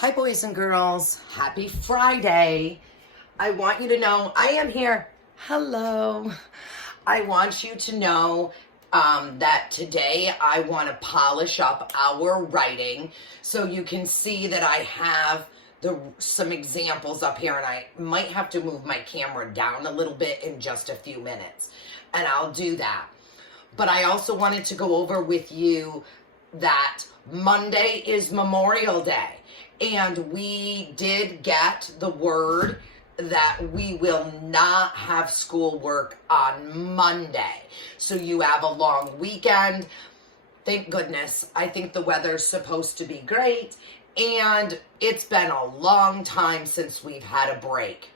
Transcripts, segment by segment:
Hi, boys and girls. Happy Friday. I want you to know I am here. Hello. I want you to know that today I want to polish up our writing so you can see that I have some examples up here, and I might have to move my camera down a little bit in just a few minutes, and I'll do that. But I also wanted to go over with you that Monday is Memorial Day. And we did get the word that we will not have schoolwork on Monday. So you have a long weekend. Thank goodness. I think the weather's supposed to be great. And it's been a long time since we've had a break.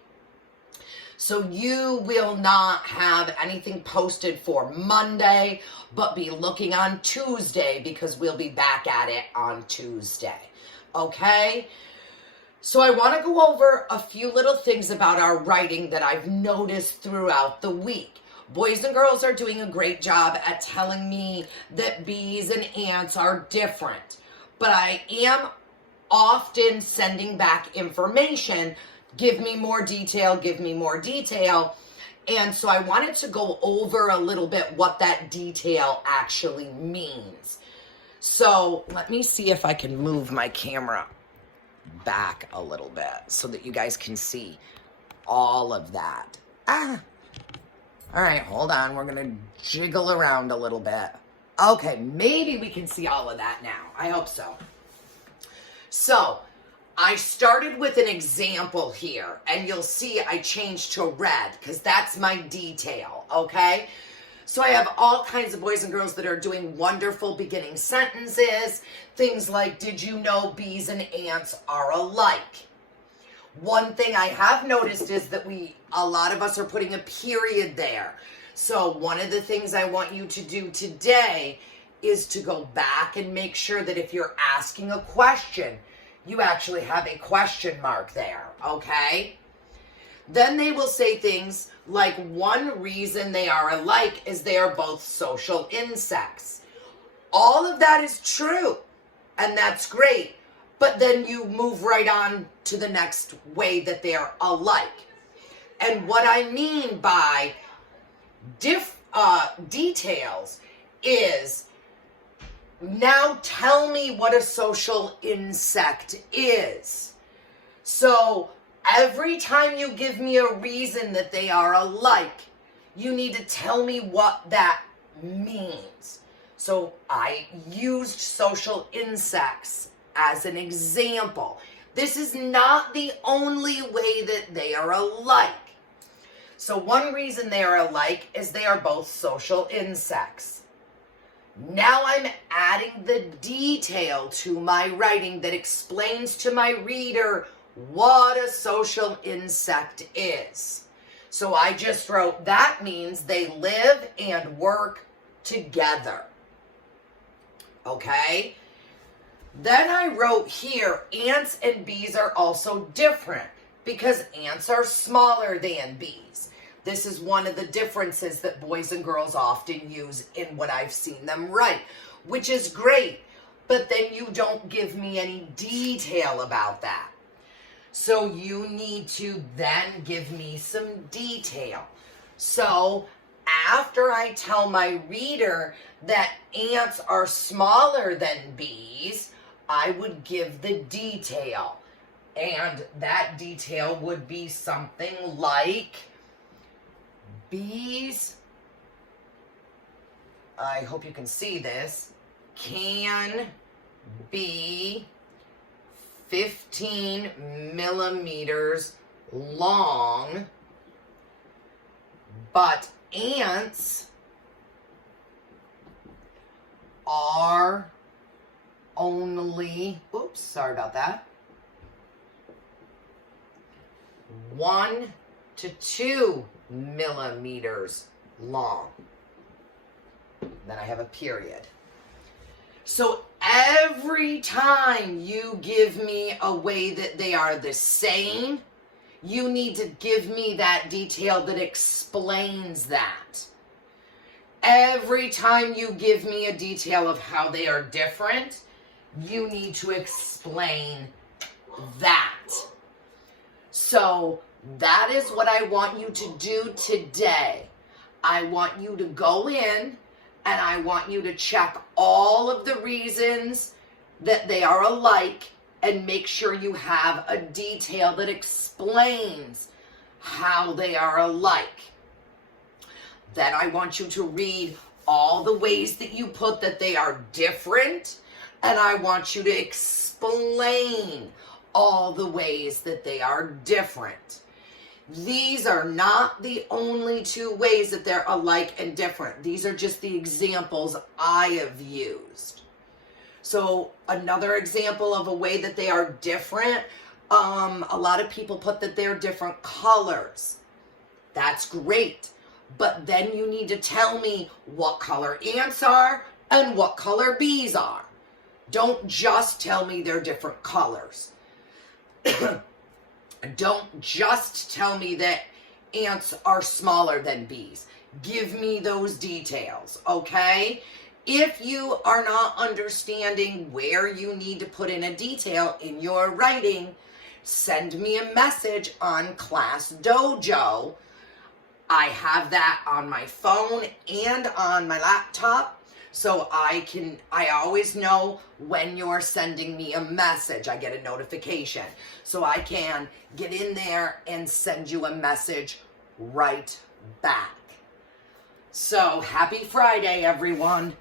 So you will not have anything posted for Monday, but be looking on Tuesday because we'll be back at it on Tuesday. Okay, so I want to go over a few little things about our writing that I've noticed throughout the week. Boys and girls are doing a great job at telling me that bees and ants are different, but I am often sending back information. Give me more detail, give me more detail. And so I wanted to go over a little bit what that detail actually means. So let me see if I can move my camera back a little bit so that you guys can see all of that. All right, hold on. We're going to jiggle around a little bit. Okay, maybe we can see all of that now. I hope so. So I started with an example here, and you'll see I changed to red because that's my detail, okay? So I have all kinds of boys and girls that are doing wonderful beginning sentences. Things like, did you know bees and ants are alike? One thing I have noticed is that a lot of us are putting a period there. So one of the things I want you to do today is to go back and make sure that if you're asking a question, you actually have a question mark there, okay? Then they will say things like one reason they are alike is they are both social insects. All of that is true, and that's great. But then you move right on to the next way that they're alike. And what I mean by details is, now tell me what a social insect is. So every time you give me a reason that they are alike, you need to tell me what that means. So I used social insects as an example. This is not the only way that they are alike. So one reason they are alike is they are both social insects. Now I'm adding the detail to my writing that explains to my reader what a social insect is. So I just wrote, that means they live and work together. Okay? Then I wrote here, ants and bees are also different because ants are smaller than bees. This is one of the differences that boys and girls often use in what I've seen them write, which is great, but then you don't give me any detail about that. So you need to then give me some detail. So after I tell my reader that ants are smaller than bees, I would give the detail. And that detail would be something like, bees, I hope you can see this, can be 15 millimeters long, but ants are only, oops, sorry about that, 1 to 2 millimeters long. Then I have a period. So every time you give me a way that they are the same, you need to give me that detail that explains that. Every time you give me a detail of how they are different, you need to explain that. So that is what I want you to do today. I want you to go in and I want you to check all of the reasons that they are alike and make sure you have a detail that explains how they are alike. Then I want you to read all the ways that you put that they are different, and I want you to explain all the ways that they are different. These are not the only two ways that they're alike and different. These are just the examples I have used. So another example of a way that they are different, a lot of people put that they're different colors. That's great. But then you need to tell me what color ants are and what color bees are. Don't just tell me they're different colors. Don't just tell me that ants are smaller than bees. Give me those details, okay? If you are not understanding where you need to put in a detail in your writing, send me a message on Class Dojo. I have that on my phone and on my laptop, so I always know when you're sending me a message. I get a notification, so I can get in there and send you a message right back. So happy Friday, everyone.